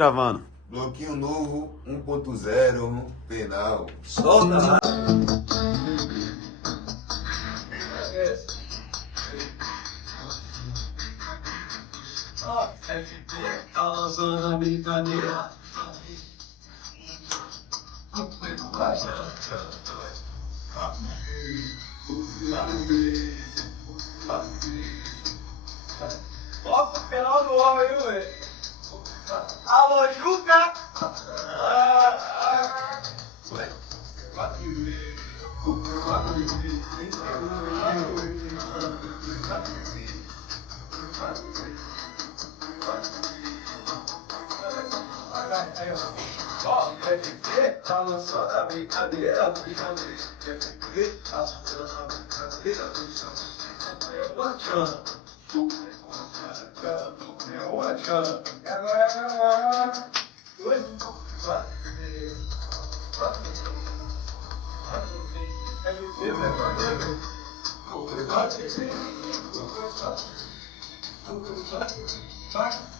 Gravando. Bloquinho novo, 1.0, penal. Solta! Tá lançando a brincadeira. Bota o penal no homem aí, ué. Alô, Juca! Tá lançando a brincadeira, Vai,